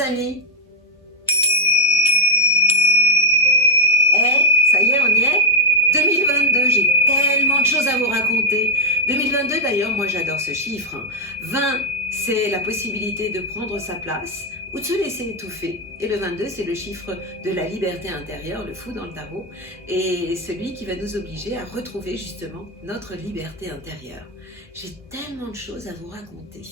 les amis. Ça y est, on y est. 2022, j'ai tellement de choses à vous raconter. 2022, d'ailleurs, moi j'adore ce chiffre. 20, c'est la possibilité de prendre sa place ou de se laisser étouffer. Et le 22, c'est le chiffre de la liberté intérieure, le fou dans le tarot, et celui qui va nous obliger à retrouver justement notre liberté intérieure. J'ai tellement de choses à vous raconter.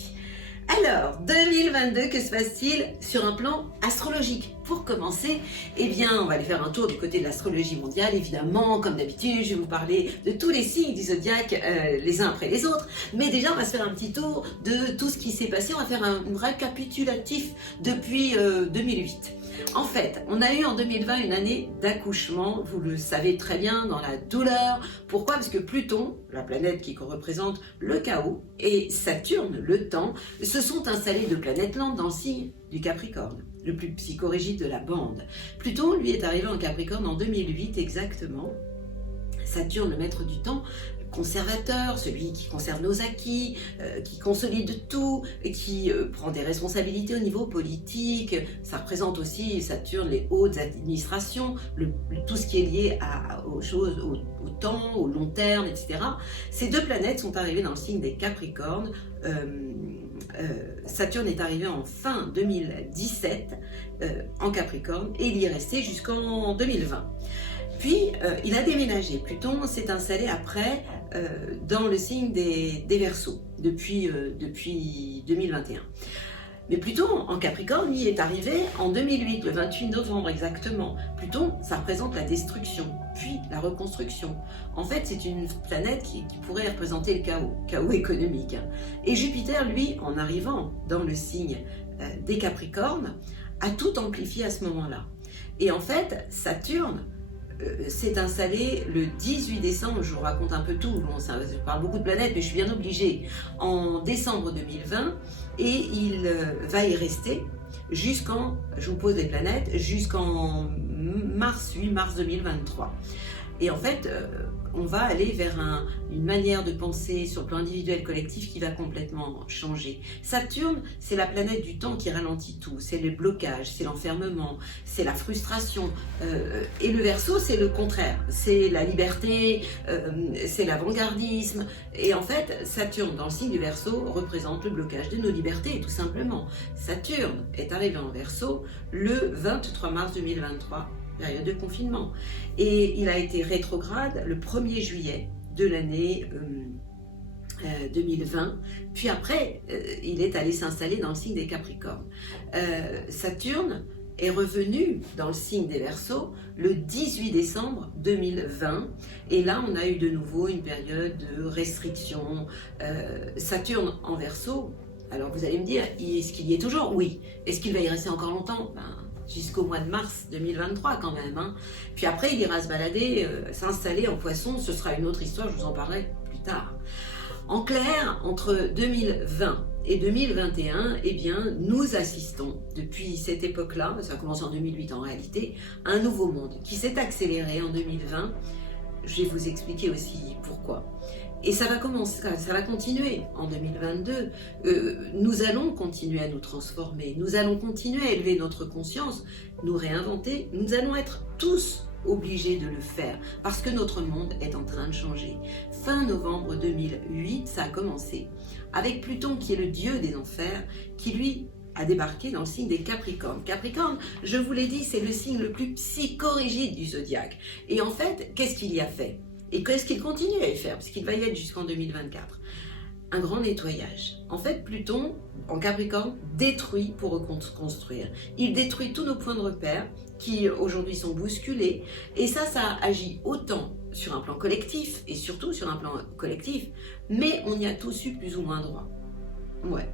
Alors, 2022, que se passe-t-il sur un plan astrologique? Pour commencer, eh bien, on va aller faire un tour du côté de l'astrologie mondiale, évidemment, comme d'habitude, je vais vous parler de tous les signes du zodiaque, les uns après les autres, mais déjà, on va se faire un petit tour de tout ce qui s'est passé, on va faire un récapitulatif depuis 2008. En fait, on a eu en 2020 une année d'accouchement, vous le savez très bien, dans la douleur. Pourquoi? Parce que Pluton, la planète qui représente le chaos, et Saturne, le temps, se sont installés deux planètes lentes dans le signe du Capricorne, le plus psychorigide de la bande. Pluton, lui, est arrivé en Capricorne en 2008 exactement. Saturne, le maître du temps, conservateur, celui qui conserve nos acquis, qui consolide tout, qui prend des responsabilités au niveau politique. Ça représente aussi, Saturne, les hautes administrations, tout ce qui est lié aux choses, au temps, au long terme, etc. Ces deux planètes sont arrivées dans le signe des Capricornes. Saturne est arrivé en fin 2017 en Capricorne et il y est resté jusqu'en 2020. Puis, il a déménagé. Pluton s'est installé après dans le signe des Verseaux depuis 2021. Mais Pluton, en Capricorne, lui, est arrivé en 2008, le 28 novembre exactement. Pluton, ça représente la destruction, puis la reconstruction. En fait, c'est une planète qui pourrait représenter le chaos économique. Et Jupiter, lui, en arrivant dans le signe des Capricornes, a tout amplifié à ce moment-là. Et en fait, Saturne s'est installé le 18 décembre, je vous raconte un peu tout, bon, je parle beaucoup de planètes, mais je suis bien obligée, en décembre 2020, et il va y rester jusqu'en, je vous pose les planètes, jusqu'en mars, 8 mars 2023. Et en fait, on va aller vers une manière de penser sur le plan individuel collectif qui va complètement changer. Saturne, c'est la planète du temps qui ralentit tout, c'est le blocage, c'est l'enfermement, c'est la frustration. Et le Verseau, c'est le contraire, c'est la liberté, c'est l'avant-gardisme. Et en fait, Saturne, dans le signe du Verseau, représente le blocage de nos libertés, tout simplement. Saturne est arrivé en Verseau le 23 mars 2023. Période de confinement. Et il a été rétrograde le 1er juillet de l'année 2020. Puis après, il est allé s'installer dans le signe des Capricornes. Saturne est revenu dans le signe des Verseaux le 18 décembre 2020. Et là, on a eu de nouveau une période de restriction. Saturne en Verseau, alors vous allez me dire, est-ce qu'il y est toujours? Oui. Est-ce qu'il va y rester encore longtemps? Jusqu'au mois de mars 2023 quand même. Hein. Puis après, il ira se balader, s'installer en Poisson. Ce sera une autre histoire, je vous en parlerai plus tard. En clair, entre 2020 et 2021, eh bien, nous assistons, depuis cette époque-là, ça a commencé en 2008 en réalité, à un nouveau monde qui s'est accéléré en 2020. Je vais vous expliquer aussi pourquoi. Et ça va continuer en 2022. Nous allons continuer à nous transformer, nous allons continuer à élever notre conscience, nous réinventer. Nous allons être tous obligés de le faire parce que notre monde est en train de changer. Fin novembre 2008, ça a commencé avec Pluton qui est le dieu des enfers, qui lui a débarqué dans le signe des Capricornes. Capricorne, je vous l'ai dit, c'est le signe le plus psychorigide du zodiaque. Et en fait, qu'est-ce qu'il y a fait? Et qu'est-ce qu'il continue à y faire? Parce qu'il va y être jusqu'en 2024. Un grand nettoyage. En fait, Pluton, en Capricorne, détruit pour reconstruire. Il détruit tous nos points de repère qui aujourd'hui sont bousculés. Et ça agit autant sur un plan collectif et surtout sur un plan collectif. Mais on y a tous eu plus ou moins droit. Ouais,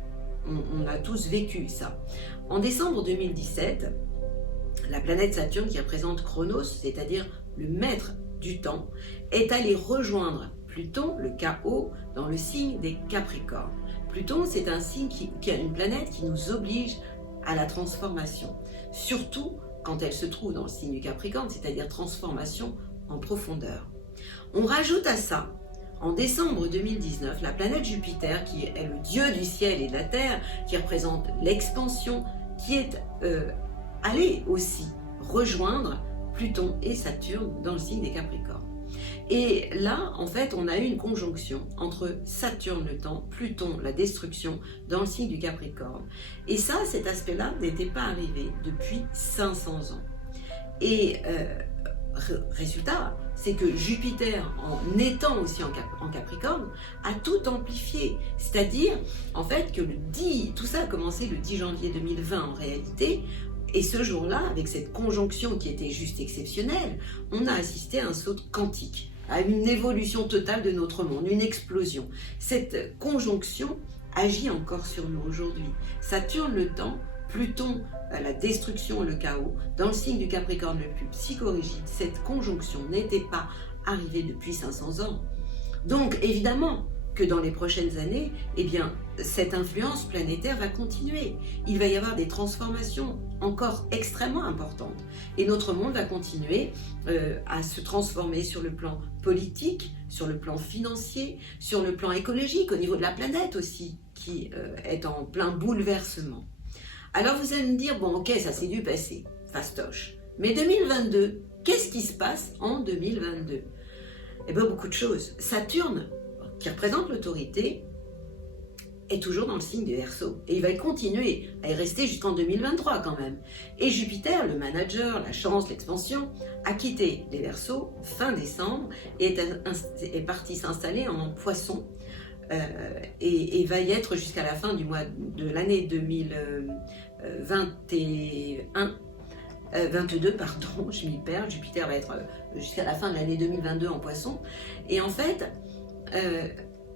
on a tous vécu ça. En décembre 2017, la planète Saturne qui représente Chronos, c'est-à-dire le maître du temps, est allé rejoindre Pluton, le chaos, dans le signe des Capricornes. Pluton, c'est un signe qui a une planète qui nous oblige à la transformation, surtout quand elle se trouve dans le signe du Capricorne, c'est-à-dire transformation en profondeur. On rajoute à ça, en décembre 2019, la planète Jupiter, qui est le dieu du ciel et de la terre, qui représente l'expansion, qui est allé aussi rejoindre Pluton et Saturne dans le signe des Capricornes. Et là, en fait, on a eu une conjonction entre Saturne le temps, Pluton la destruction dans le signe du Capricorne. Et ça, cet aspect-là n'était pas arrivé depuis 500 ans. Et résultat, c'est que Jupiter, en étant aussi en Capricorne, a tout amplifié. C'est-à-dire, en fait, que tout ça a commencé le 10 janvier 2020 en réalité. Et ce jour-là, avec cette conjonction qui était juste exceptionnelle, on a assisté à un saut quantique, à une évolution totale de notre monde, une explosion. Cette conjonction agit encore sur nous aujourd'hui. Saturne le temps, Pluton la destruction et le chaos, dans le signe du Capricorne le plus psychorigide, cette conjonction n'était pas arrivée depuis 500 ans. Donc évidemment que dans les prochaines années, eh bien, cette influence planétaire va continuer. Il va y avoir des transformations encore extrêmement importantes. Et notre monde va continuer à se transformer sur le plan politique, sur le plan financier, sur le plan écologique, au niveau de la planète aussi, qui est en plein bouleversement. Alors vous allez me dire, bon ok, ça s'est dû passer, fastoche. Mais 2022, qu'est-ce qui se passe en 2022? Eh bien beaucoup de choses. Saturne, qui représente l'autorité, est toujours dans le signe du Verseau. Et il va continuer à y rester jusqu'en 2023 quand même. Et Jupiter, le manager, la chance, l'expansion, a quitté les Verseaux fin décembre et est parti s'installer en Poisson. Et va y être jusqu'à la fin du mois de l'année 22, pardon, je m'y perds. Jupiter va être jusqu'à la fin de l'année 2022 en Poisson. Et en fait,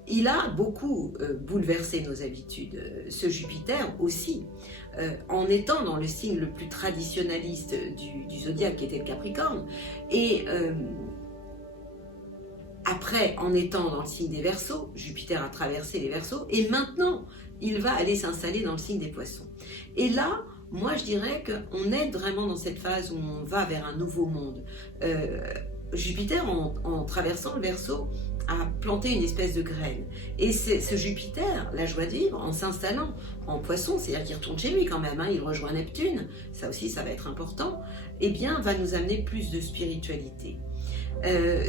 il a beaucoup bouleversé nos habitudes, ce Jupiter aussi, en étant dans le signe le plus traditionnaliste du zodiaque qui était le Capricorne, et après en étant dans le signe des Verseaux, Jupiter a traversé les Verseaux, et maintenant il va aller s'installer dans le signe des Poissons. Et là, moi je dirais qu'on est vraiment dans cette phase où on va vers un nouveau monde. Jupiter, en traversant le Verseau, a planté une espèce de graine. Et ce Jupiter, la joie de vivre, en s'installant en Poisson, c'est-à-dire qu'il retourne chez lui quand même, il rejoint Neptune, ça aussi ça va être important, eh bien va nous amener plus de spiritualité.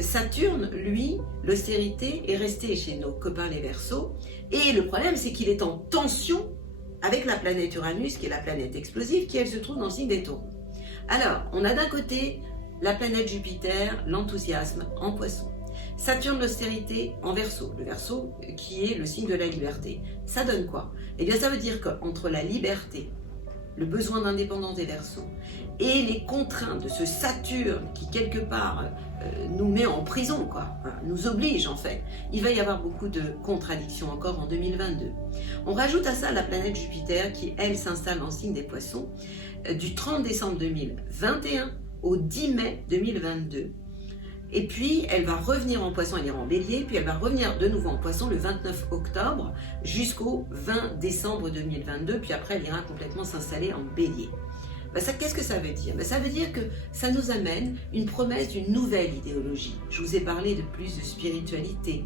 Saturne, lui, l'austérité est restée chez nos copains les Verseaux, et le problème c'est qu'il est en tension avec la planète Uranus, qui est la planète explosive, qui elle se trouve dans le signe des Taureaux. Alors, on a d'un côté la planète Jupiter, l'enthousiasme en Poisson. Saturne, l'austérité en Verseau, le Verseau qui est le signe de la liberté. Ça donne quoi? Eh bien ça veut dire qu'entre la liberté, le besoin d'indépendance des Verseaux et les contraintes de ce Saturne qui quelque part nous met en prison, quoi, nous oblige en fait, il va y avoir beaucoup de contradictions encore en 2022. On rajoute à ça la planète Jupiter qui elle s'installe en signe des Poissons du 30 décembre 2021 au 10 mai 2022. Et puis, elle va revenir en Poisson, elle ira en Bélier, puis elle va revenir de nouveau en Poisson le 29 octobre jusqu'au 20 décembre 2022, puis après, elle ira complètement s'installer en Bélier. Ben ça, qu'est-ce que ça veut dire? Ben ça veut dire que ça nous amène une promesse d'une nouvelle idéologie. Je vous ai parlé de plus de spiritualité.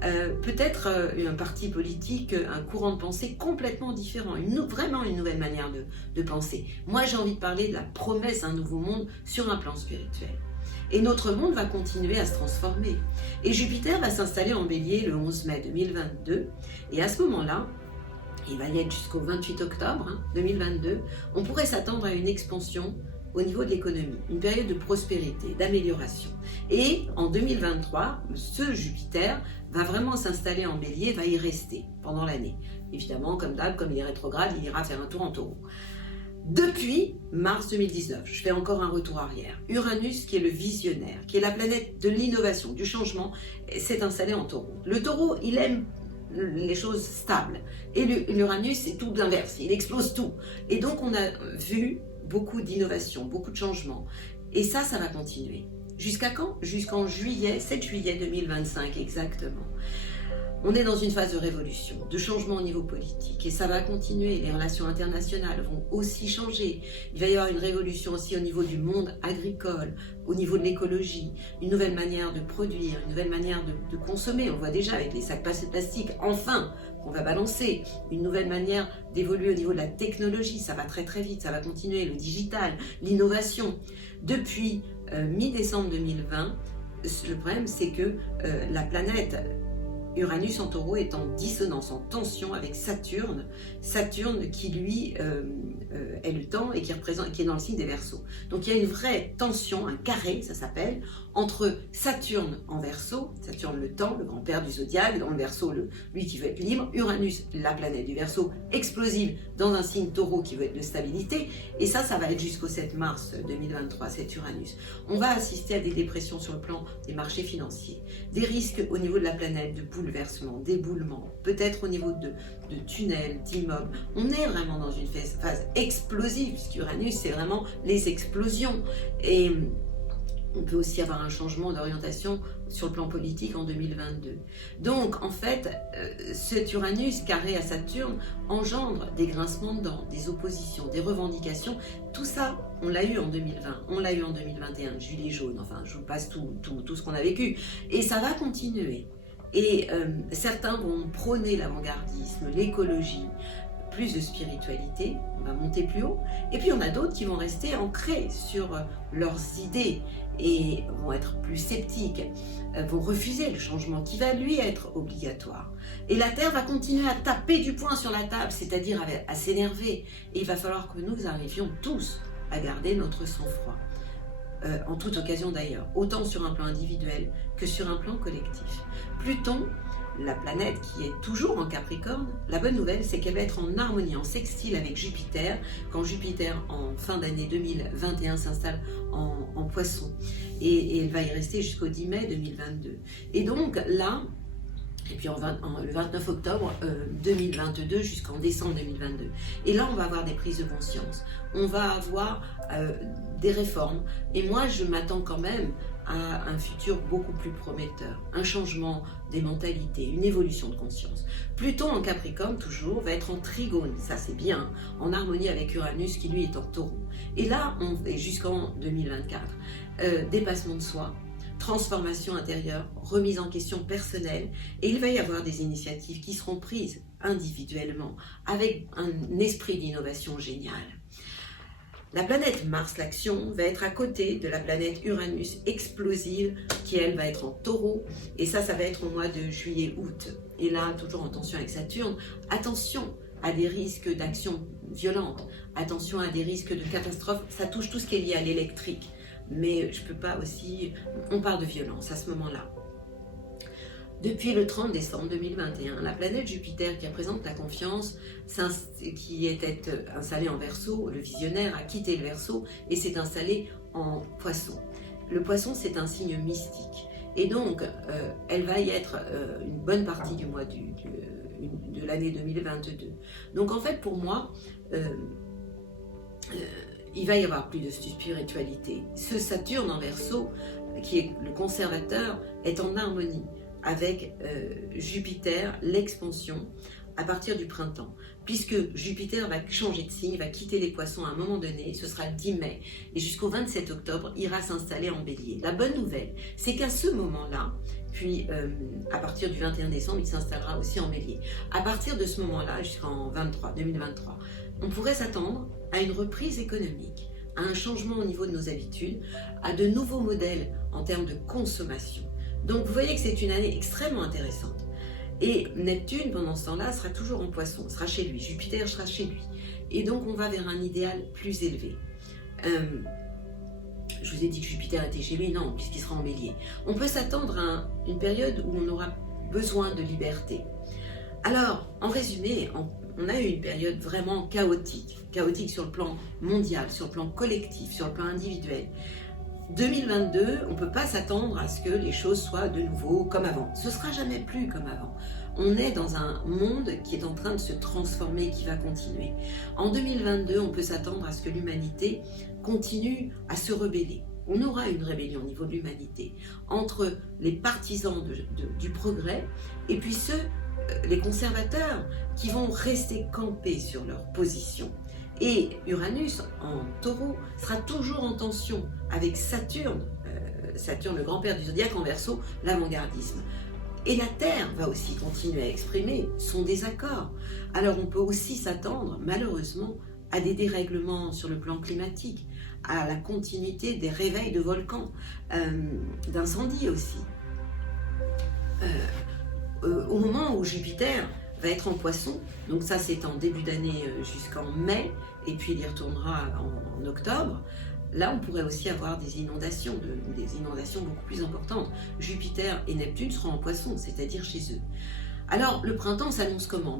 Peut-être un parti politique, un courant de pensée complètement différent, vraiment une nouvelle manière de penser. Moi, j'ai envie de parler de la promesse d'un nouveau monde sur un plan spirituel. Et notre monde va continuer à se transformer. Et Jupiter va s'installer en Bélier le 11 mai 2022. Et à ce moment-là, il va y être jusqu'au 28 octobre 2022, on pourrait s'attendre à une expansion au niveau de l'économie, une période de prospérité, d'amélioration. Et en 2023, ce Jupiter va vraiment s'installer en Bélier, va y rester pendant l'année. Évidemment, comme d'hab, comme il est rétrograde, il ira faire un tour en Taureau. Depuis mars 2019, je fais encore un retour arrière. Uranus, qui est le visionnaire, qui est la planète de l'innovation, du changement, s'est installé en Taureau. Le Taureau, il aime les choses stables. Et l'Uranus, c'est tout l'inverse, il explose tout. Et donc, on a vu beaucoup d'innovation, beaucoup de changements. Et ça va continuer. Jusqu'à quand? Jusqu'en juillet, 7 juillet 2025 exactement. On est dans une phase de révolution, de changement au niveau politique et ça va continuer. Les relations internationales vont aussi changer. Il va y avoir une révolution aussi au niveau du monde agricole, au niveau de l'écologie, une nouvelle manière de produire, une nouvelle manière de consommer. On voit déjà avec les sacs plastiques, enfin, qu'on va balancer, une nouvelle manière d'évoluer au niveau de la technologie. Ça va très très vite, ça va continuer, le digital, l'innovation. Depuis mi-décembre 2020, le problème c'est que la planète Uranus en taureau est en dissonance, en tension avec Saturne. Saturne qui lui est le temps et qui est dans le signe des Verseaux. Donc il y a une vraie tension, un carré, ça s'appelle, entre Saturne en Verseau, Saturne le temps, le grand-père du zodiaque, dans le Verseau, lui qui veut être libre, Uranus, la planète du Verseau, explosive dans un signe taureau qui veut être de stabilité, et ça va être jusqu'au 7 mars 2023, cet Uranus. On va assister à des dépressions sur le plan des marchés financiers, des risques au niveau de la planète, de bouleversements, d'éboulements, peut-être au niveau de tunnels, d'immeubles. On est vraiment dans une phase explosive, puisqu'Uranus, c'est vraiment les explosions. Et on peut aussi avoir un changement d'orientation sur le plan politique en 2022. Donc, en fait, cet Uranus carré à Saturne engendre des grincements de dents, des oppositions, des revendications. Tout ça, on l'a eu en 2020, on l'a eu en 2021, Gilets jaunes, enfin, je vous passe tout ce qu'on a vécu. Et ça va continuer. Et certains vont prôner l'avant-gardisme, l'écologie, plus de spiritualité, on va monter plus haut. Et puis, on a d'autres qui vont rester ancrés sur leurs idées et vont être plus sceptiques, vont refuser le changement qui va lui être obligatoire. Et la Terre va continuer à taper du poing sur la table, c'est-à-dire à s'énerver. Et il va falloir que nous arrivions tous à garder notre sang-froid. En toute occasion d'ailleurs, autant sur un plan individuel que sur un plan collectif. Pluton, la planète qui est toujours en Capricorne, la bonne nouvelle c'est qu'elle va être en harmonie, en sextile avec Jupiter, quand Jupiter en fin d'année 2021 s'installe en Poisson. Et elle va y rester jusqu'au 10 mai 2022. Et donc là, et puis le 29 octobre 2022 jusqu'en décembre 2022. Et là, on va avoir des prises de conscience. On va avoir des réformes. Et moi, je m'attends quand même à un futur beaucoup plus prometteur. Un changement des mentalités, une évolution de conscience. Pluton en Capricorne, toujours, va être en trigone. Ça, c'est bien. En harmonie avec Uranus, qui lui est en taureau. Et là, et jusqu'en 2024, dépassement de soi, transformation intérieure, remise en question personnelle, et il va y avoir des initiatives qui seront prises individuellement avec un esprit d'innovation génial. La planète Mars, l'action, va être à côté de la planète Uranus explosive qui, elle, va être en taureau, et ça va être au mois de juillet-août. Et là, toujours en tension avec Saturne, attention à des risques d'action violente, attention à des risques de catastrophe, ça touche tout ce qui est lié à l'électrique. Mais je peux pas aussi... On parle de violence à ce moment-là. Depuis le 30 décembre 2021, la planète Jupiter qui représente la confiance, qui était installée en Verseau, le visionnaire a quitté le Verseau et s'est installé en Poisson. Le Poisson, c'est un signe mystique. Et donc, elle va y être une bonne partie du mois de l'année 2022. Donc en fait, pour moi... il va y avoir plus de spiritualité. Ce Saturne en Verseau, qui est le conservateur, est en harmonie avec Jupiter, l'expansion, à partir du printemps. Puisque Jupiter va changer de signe, va quitter les Poissons à un moment donné, ce sera le 10 mai, et jusqu'au 27 octobre, ira s'installer en Bélier. La bonne nouvelle, c'est qu'à ce moment-là, puis à partir du 21 décembre, il s'installera aussi en Bélier. À partir de ce moment-là, jusqu'en 2023, on pourrait s'attendre à une reprise économique, à un changement au niveau de nos habitudes, à de nouveaux modèles en termes de consommation. Donc vous voyez que c'est une année extrêmement intéressante. Et Neptune, pendant ce temps-là, sera toujours en Poisson, sera chez lui, Jupiter sera chez lui. Et donc on va vers un idéal plus élevé. Je vous ai dit que Jupiter était chez lui, non, puisqu'il sera en Bélier. On peut s'attendre à une période où on aura besoin de liberté. Alors, en résumé, on a eu une période vraiment chaotique sur le plan mondial, sur le plan collectif, sur le plan individuel. 2022, on ne peut pas s'attendre à ce que les choses soient de nouveau comme avant. Ce ne sera jamais plus comme avant. On est dans un monde qui est en train de se transformer, qui va continuer. En 2022, on peut s'attendre à ce que l'humanité continue à se rebeller. on aura une rébellion au niveau de l'humanité entre les partisans du progrès et puis ceux, les conservateurs, qui vont rester campés sur leur position. Et Uranus, en taureau, sera toujours en tension avec Saturne, Saturne le grand-père du zodiaque, en Verseau, l'avant-gardisme. Et la Terre va aussi continuer à exprimer son désaccord. Alors on peut aussi s'attendre, malheureusement, à des dérèglements sur le plan climatique, à la continuité des réveils de volcans, d'incendies aussi. Au moment où Jupiter va être en Poisson, donc ça c'est en début d'année jusqu'en mai, et puis il y retournera en octobre, là on pourrait aussi avoir des inondations beaucoup plus importantes. Jupiter et Neptune seront en Poisson, c'est-à-dire chez eux. Alors le printemps s'annonce comment?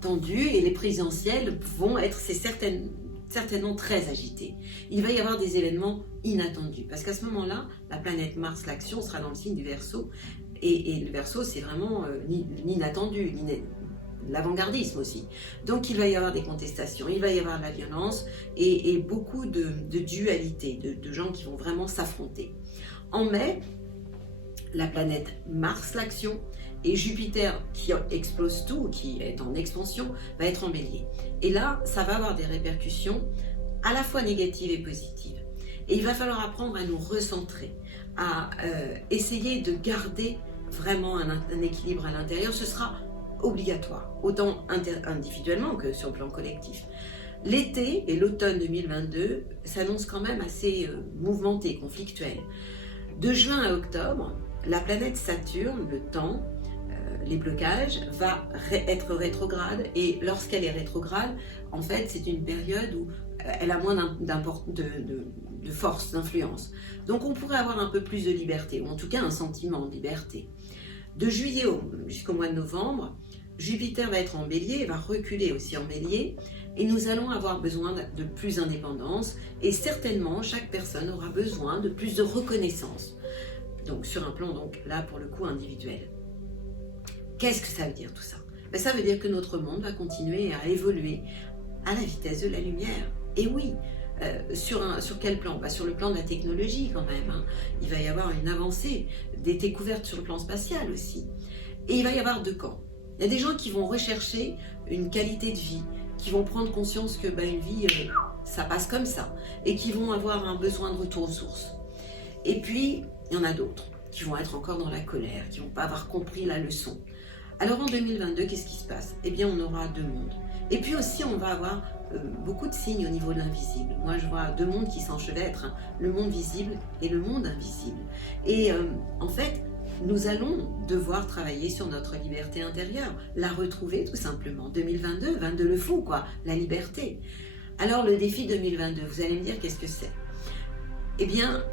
Tendu, et les présidentielles vont être, certainement très agitées. Il va y avoir des événements inattendus, parce qu'à ce moment-là, la planète Mars, l'action, sera dans le signe du Verseau, et le Verseau c'est vraiment l'inattendu, l'avant-gardisme aussi. Donc il va y avoir des contestations, il va y avoir de la violence et beaucoup de dualité, de gens qui vont vraiment s'affronter. En mai, la planète Mars, l'action, et Jupiter qui explose tout, qui est en expansion, va être en Bélier. Et là, ça va avoir des répercussions à la fois négatives et positives. Et il va falloir apprendre à nous recentrer, à essayer de garder vraiment un équilibre à l'intérieur. Ce sera obligatoire, autant individuellement que sur le plan collectif. L'été et l'automne 2022 s'annoncent quand même assez mouvementés, conflictuels. De juin à octobre, la planète Saturne, le temps, les blocages, va être rétrograde, et lorsqu'elle est rétrograde, en fait, c'est une période où elle a moins de force, d'influence. Donc on pourrait avoir un peu plus de liberté, ou en tout cas un sentiment de liberté. De juillet jusqu'au mois de novembre, Jupiter va être en Bélier, va reculer aussi en Bélier, et nous allons avoir besoin de plus d'indépendance, et certainement chaque personne aura besoin de plus de reconnaissance. Donc sur un plan, donc là pour le coup individuel. Qu'est-ce que ça veut dire tout ça? Ça veut dire que notre monde va continuer à évoluer à la vitesse de la lumière. Et oui, sur quel plan? Sur le plan de la technologie quand même. Il va y avoir une avancée, des découvertes sur le plan spatial aussi. Et il va y avoir deux camps. Il y a des gens qui vont rechercher une qualité de vie, qui vont prendre conscience que une vie, ça passe comme ça, et qui vont avoir un besoin de retour aux sources. Et puis, il y en a d'autres qui vont être encore dans la colère, qui ne vont pas avoir compris la leçon. Alors en 2022, qu'est-ce qui se passe? Eh bien, on aura deux mondes. Et puis aussi, on va avoir beaucoup de signes au niveau de l'invisible. Moi, je vois deux mondes qui s'enchevêtrent, le monde visible et le monde invisible. Et en fait, nous allons devoir travailler sur notre liberté intérieure, la retrouver tout simplement. 2022, 22 le fond, quoi, la liberté. Alors le défi 2022, vous allez me dire qu'est-ce que c'est? Eh bien,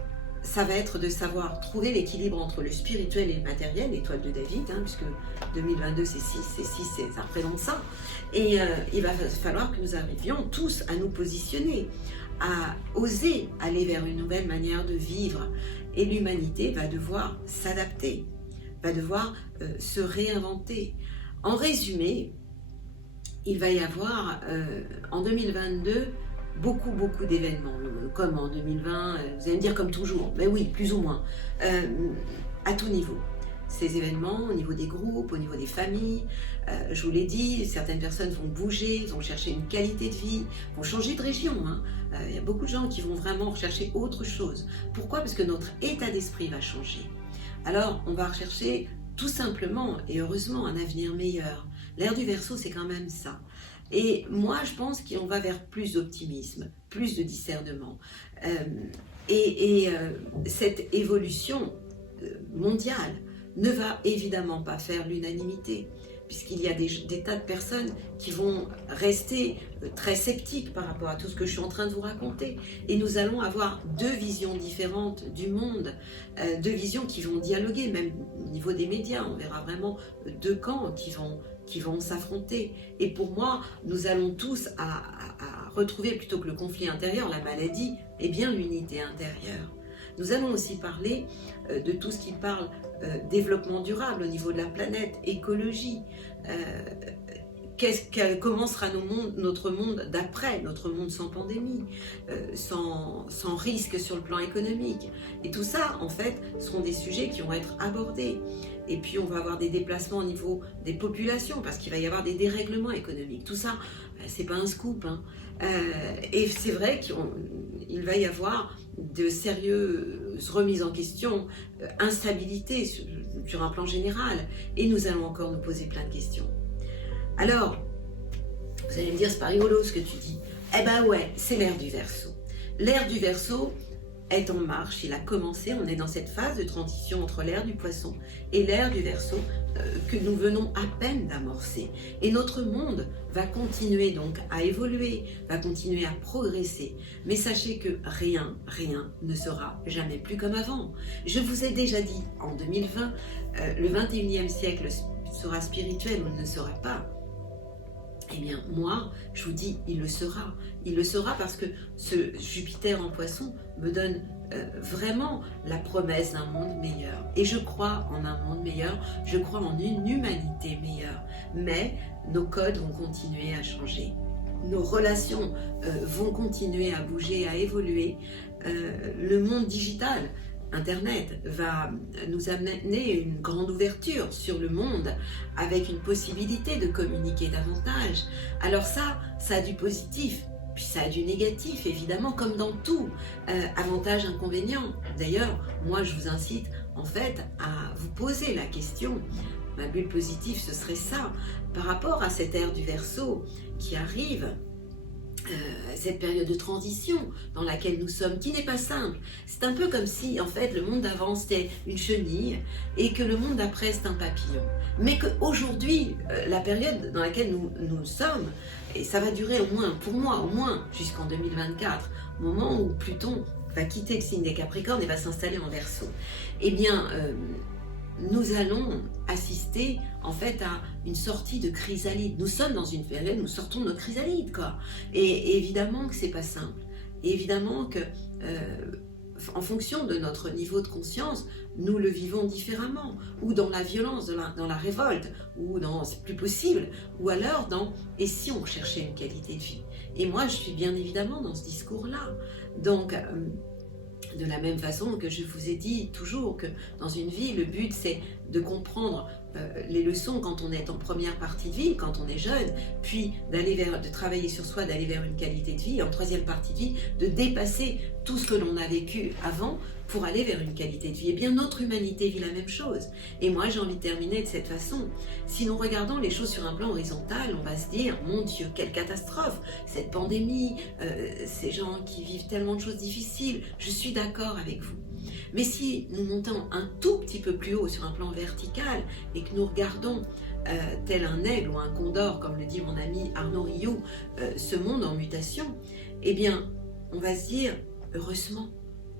ça va être de savoir trouver l'équilibre entre le spirituel et le matériel, l'étoile de David, puisque 2022 c'est 6, ça représente ça. Et il va falloir que nous arrivions tous à nous positionner, à oser aller vers une nouvelle manière de vivre. Et l'humanité va devoir s'adapter, va devoir se réinventer. En résumé, il va y avoir en 2022 beaucoup d'événements, comme en 2020, vous allez me dire comme toujours, mais oui, plus ou moins, à tout niveau. Ces événements au niveau des groupes, au niveau des familles, je vous l'ai dit, certaines personnes vont bouger, vont chercher une qualité de vie, vont changer de région. Il y a beaucoup de gens qui vont vraiment rechercher autre chose. Pourquoi? Parce que notre état d'esprit va changer. Alors, on va rechercher tout simplement, et heureusement, un avenir meilleur. L'ère du Verseau, c'est quand même ça. Et moi, je pense qu'on va vers plus d'optimisme, plus de discernement. Cette évolution mondiale ne va évidemment pas faire l'unanimité, puisqu'il y a des tas de personnes qui vont rester très sceptiques par rapport à tout ce que je suis en train de vous raconter. Et nous allons avoir deux visions différentes du monde, deux visions qui vont dialoguer, même au niveau des médias. On verra vraiment deux camps qui vont s'affronter. Et pour moi, nous allons tous à retrouver, plutôt que le conflit intérieur, la maladie, eh bien l'unité intérieure. Nous allons aussi parler de tout ce qui parle développement durable au niveau de la planète, écologie, comment sera notre monde d'après, notre monde sans pandémie, sans risque sur le plan économique. Et tout ça, en fait, seront des sujets qui vont être abordés. Et puis, on va avoir des déplacements au niveau des populations, parce qu'il va y avoir des dérèglements économiques. Tout ça, c'est pas un scoop, hein. Et c'est vrai qu'il va y avoir de sérieuses remises en question, instabilité sur un plan général. Et nous allons encore nous poser plein de questions. Alors, vous allez me dire, c'est pas rigolo ce que tu dis. Eh ben ouais, c'est l'ère du Verseau. L'ère du Verseau est en marche, il a commencé, on est dans cette phase de transition entre l'ère du Poisson et l'ère du Verseau que nous venons à peine d'amorcer. Et notre monde va continuer donc à évoluer, va continuer à progresser. Mais sachez que rien ne sera jamais plus comme avant. Je vous ai déjà dit, en 2020, le 21e siècle sera spirituel ou ne sera pas. Eh bien, moi, je vous dis, il le sera. Il le sera parce que ce Jupiter en Poisson me donne vraiment la promesse d'un monde meilleur. Et je crois en un monde meilleur, je crois en une humanité meilleure. Mais nos codes vont continuer à changer. Nos relations vont continuer à bouger, à évoluer. Le monde digital, Internet, va nous amener une grande ouverture sur le monde avec une possibilité de communiquer davantage. Alors ça a du positif, puis ça a du négatif, évidemment, comme dans tout, avantage, inconvénient. D'ailleurs, moi je vous incite en fait à vous poser la question. Ma bulle positive, ce serait ça, par rapport à cette ère du Verseau qui arrive, cette période de transition dans laquelle nous sommes, qui n'est pas simple. C'est un peu comme si, en fait, le monde d'avant, c'était une chenille et que le monde d'après, c'est un papillon. Mais qu'aujourd'hui, la période dans laquelle nous sommes, et ça va durer au moins, pour moi, au moins, jusqu'en 2024, au moment où Pluton va quitter le signe des Capricornes et va s'installer en Verseau. Eh bien, nous allons assister en fait à une sortie de chrysalide. Nous sommes dans une période, nous sortons de notre chrysalide, quoi. Et évidemment que c'est pas simple. Et évidemment que, en fonction de notre niveau de conscience, nous le vivons différemment. Ou dans la violence, dans la révolte, ou dans c'est plus possible, ou alors dans et si on cherchait une qualité de vie. Et moi, je suis bien évidemment dans ce discours-là. Donc, de la même façon que je vous ai dit toujours que dans une vie, le but c'est de comprendre les leçons quand on est en première partie de vie, quand on est jeune, puis de travailler sur soi, d'aller vers une qualité de vie, et en troisième partie de vie, de dépasser tout ce que l'on a vécu avant pour aller vers une qualité de vie. Eh bien, notre humanité vit la même chose. Et moi, j'ai envie de terminer de cette façon. Si nous regardons les choses sur un plan horizontal, on va se dire, mon Dieu, quelle catastrophe, cette pandémie, ces gens qui vivent tellement de choses difficiles, je suis d'accord avec vous. Mais si nous montons un tout petit peu plus haut sur un plan vertical et que nous regardons tel un aigle ou un condor, comme le dit mon ami Arnaud Rioux, ce monde en mutation, eh bien, on va se dire, heureusement,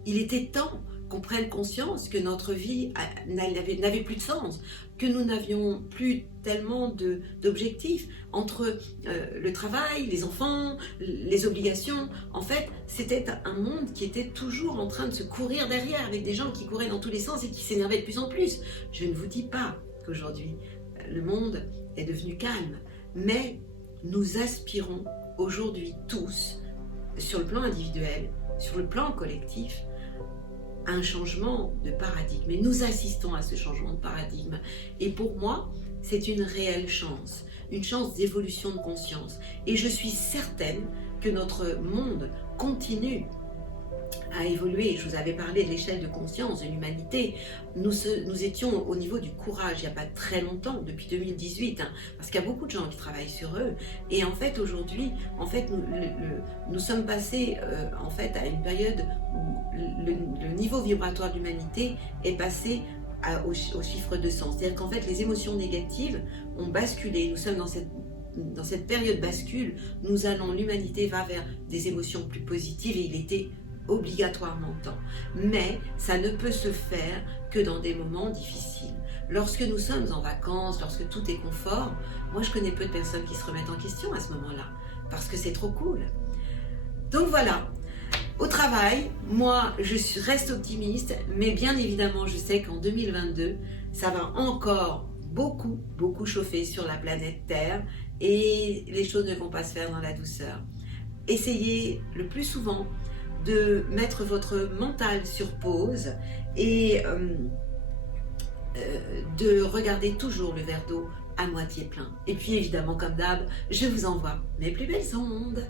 il était temps qu'on prenne conscience que notre vie n'avait plus de sens, que nous n'avions plus tellement d'objectifs entre le travail, les enfants, les obligations. En fait, c'était un monde qui était toujours en train de se courir derrière, avec des gens qui couraient dans tous les sens et qui s'énervaient de plus en plus. Je ne vous dis pas qu'aujourd'hui, le monde est devenu calme, mais nous aspirons aujourd'hui tous, sur le plan individuel, sur le plan collectif, un changement de paradigme. Et nous assistons à ce changement de paradigme. Et pour moi, c'est une réelle chance, une chance d'évolution de conscience. Et je suis certaine que notre monde continue à évoluer. Je vous avais parlé de l'échelle de conscience de l'humanité. Nous étions au niveau du courage il n'y a pas très longtemps, depuis 2018, parce qu'il y a beaucoup de gens qui travaillent sur eux. Et en fait, aujourd'hui, en fait, nous sommes passés en fait, à une période où le niveau vibratoire de l'humanité est passé au chiffre 200. C'est-à-dire qu'en fait, les émotions négatives ont basculé. Nous sommes dans cette période bascule. L'humanité va vers des émotions plus positives et il était obligatoirement temps. Mais ça ne peut se faire que dans des moments difficiles. Lorsque nous sommes en vacances, lorsque tout est confort, moi je connais peu de personnes qui se remettent en question à ce moment-là, parce que c'est trop cool. Donc voilà, au travail, moi reste optimiste, mais bien évidemment je sais qu'en 2022, ça va encore beaucoup chauffé sur la planète Terre et les choses ne vont pas se faire dans la douceur. Essayez le plus souvent de mettre votre mental sur pause et de regarder toujours le verre d'eau à moitié plein. Et puis évidemment, comme d'hab, je vous envoie mes plus belles ondes.